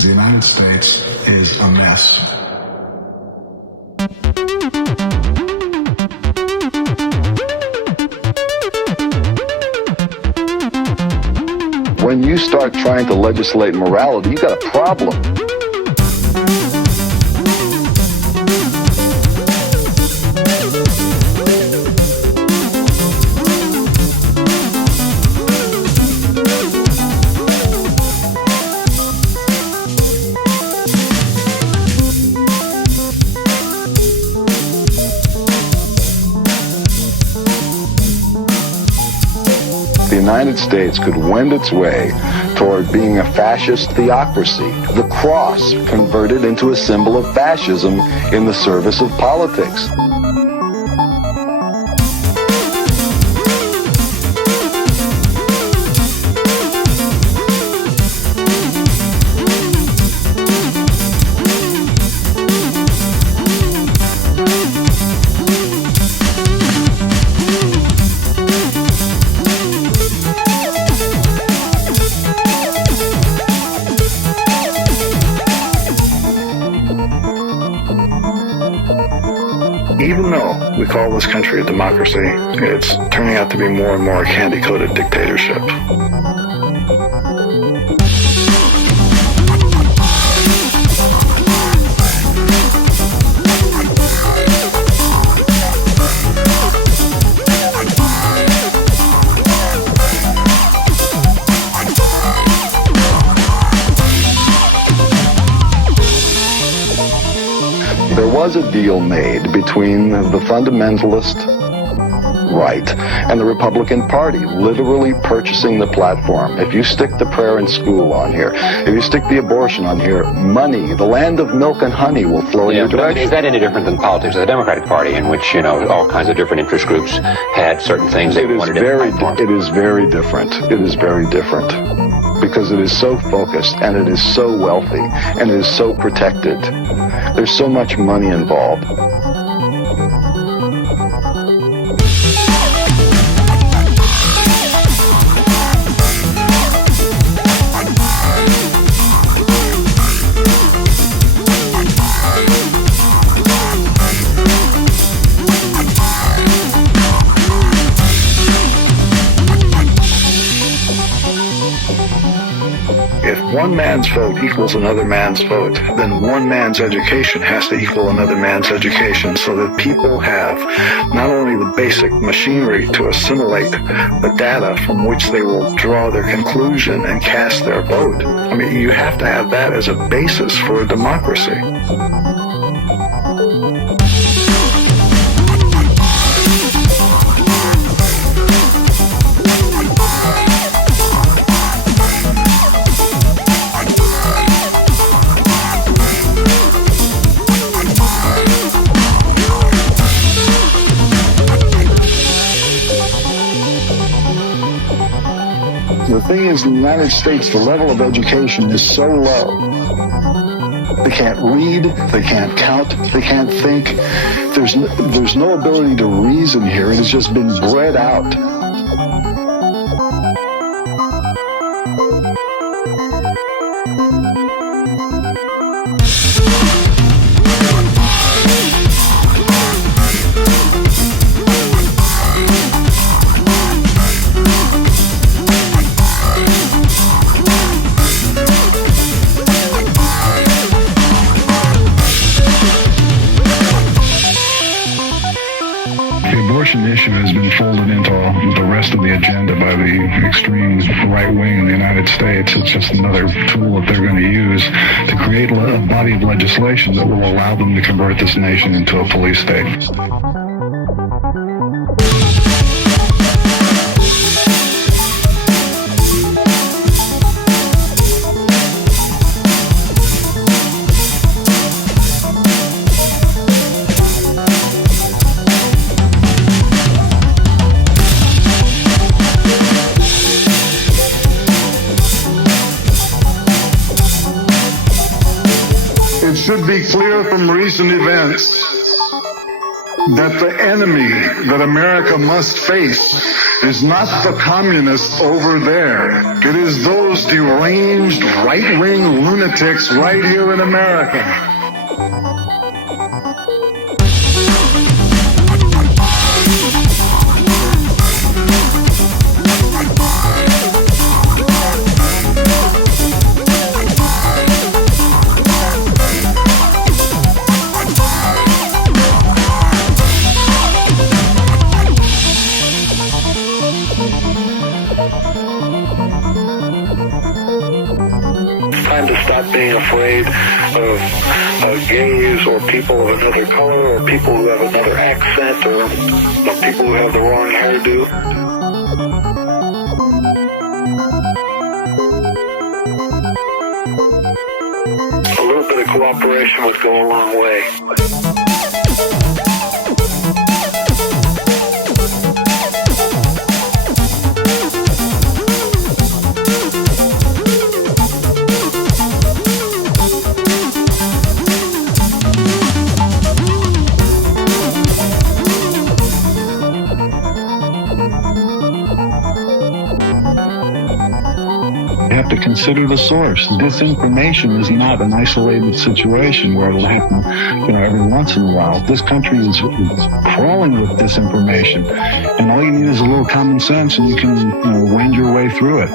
The United States is a mess. When you start trying to legislate morality, you got a problem. The United States could wend its way toward being a fascist theocracy, the cross converted into a symbol of fascism in the service of politics. Even though we call this country a democracy, it's turning out to be more and more a candy-coated dictatorship. There was a deal made between the fundamentalist right and the Republican Party, literally purchasing the platform. If you stick the prayer in school on here, if you stick the abortion on here, money, the land of milk and honey will flow in your direction. Is that any different than politics of the Democratic Party, in which, all kinds of different interest groups had certain things they wanted in the platform? It is very different. It is very different. Because it is so focused, and it is so wealthy, and it is so protected. There's so much money involved. If one man's vote equals another man's vote, then one man's education has to equal another man's education, so that people have not only the basic machinery to assimilate the data from which they will draw their conclusion and cast their vote. I mean, you have to have that as a basis for a democracy. The thing is, in the United States, the level of education is so low. They can't read, they can't count, they can't think. There's no ability to reason here. It has just been bred out. The abortion issue has been folded into the rest of the agenda by the extreme right wing in the United States. It's just another tool that they're going to use to create a body of legislation that will allow them to convert this nation into a police state. It should be clear from recent events that the enemy that America must face is not the communists over there. It is those deranged right-wing lunatics right here in America. Time to stop being afraid of gays or people of another color or people who have another accent or people who have the wrong hairdo. A little bit of cooperation would go a long way. You have to consider the source. Disinformation is not an isolated situation where it'll happen, every once in a while. This country is crawling with disinformation, and all you need is a little common sense, and you can, wend your way through it.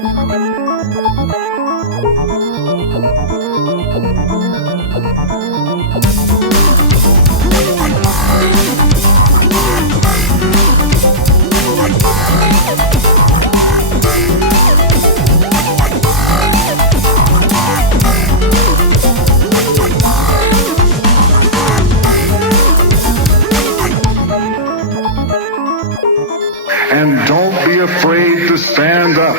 And don't be afraid to stand up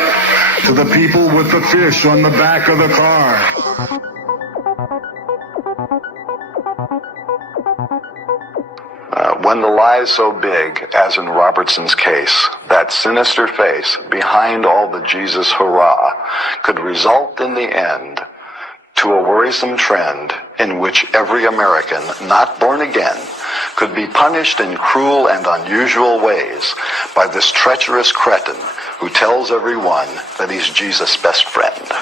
to the people with the fish on the back of the car. When the lie is so big, as in Robertson's case, that sinister face behind all the Jesus hurrah could result in the end to a worrisome trend in which every American not born again could be punished in cruel and unusual ways by this treacherous cretin who tells everyone that he's Jesus' best friend.